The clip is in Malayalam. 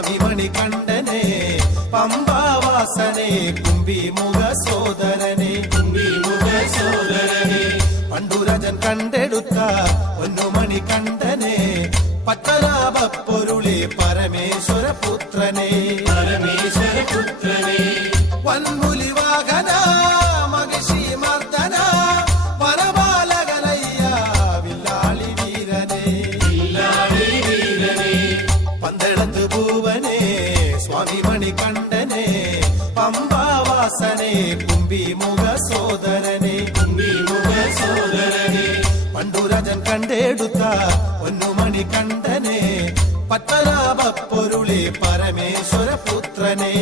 സ്വാമി മണികണ്ഠനെ പമ്പാവാസനെ കുംഭിമുഖ സോദരനെ പണ്ടുരാജൻ കണ്ടെടുത്ത പൊന്നുമണികണ്ഠനെ പത്തനാഭപ്പൊരുളെ പരമേശ്വര പുത്രനെ വൻമുലി വാഹന മഹിഷി മർദ്ദന വനപാലകനയ്യ വില്ലാളി വീരനെ പന്തളത്ത് ഭൂവനെ സ്വാമി മണികണ്ഠനെ പമ്പാവാസനെ കുംഭിമുഖ സോദരനെ പണ്ടുരാജൻ കണ്ടെടുത്ത പൊന്നുമണികണ്ഠനെ പത്തനാഭപ്പൊരുളെ പരമേശ്വര പുത്രനെ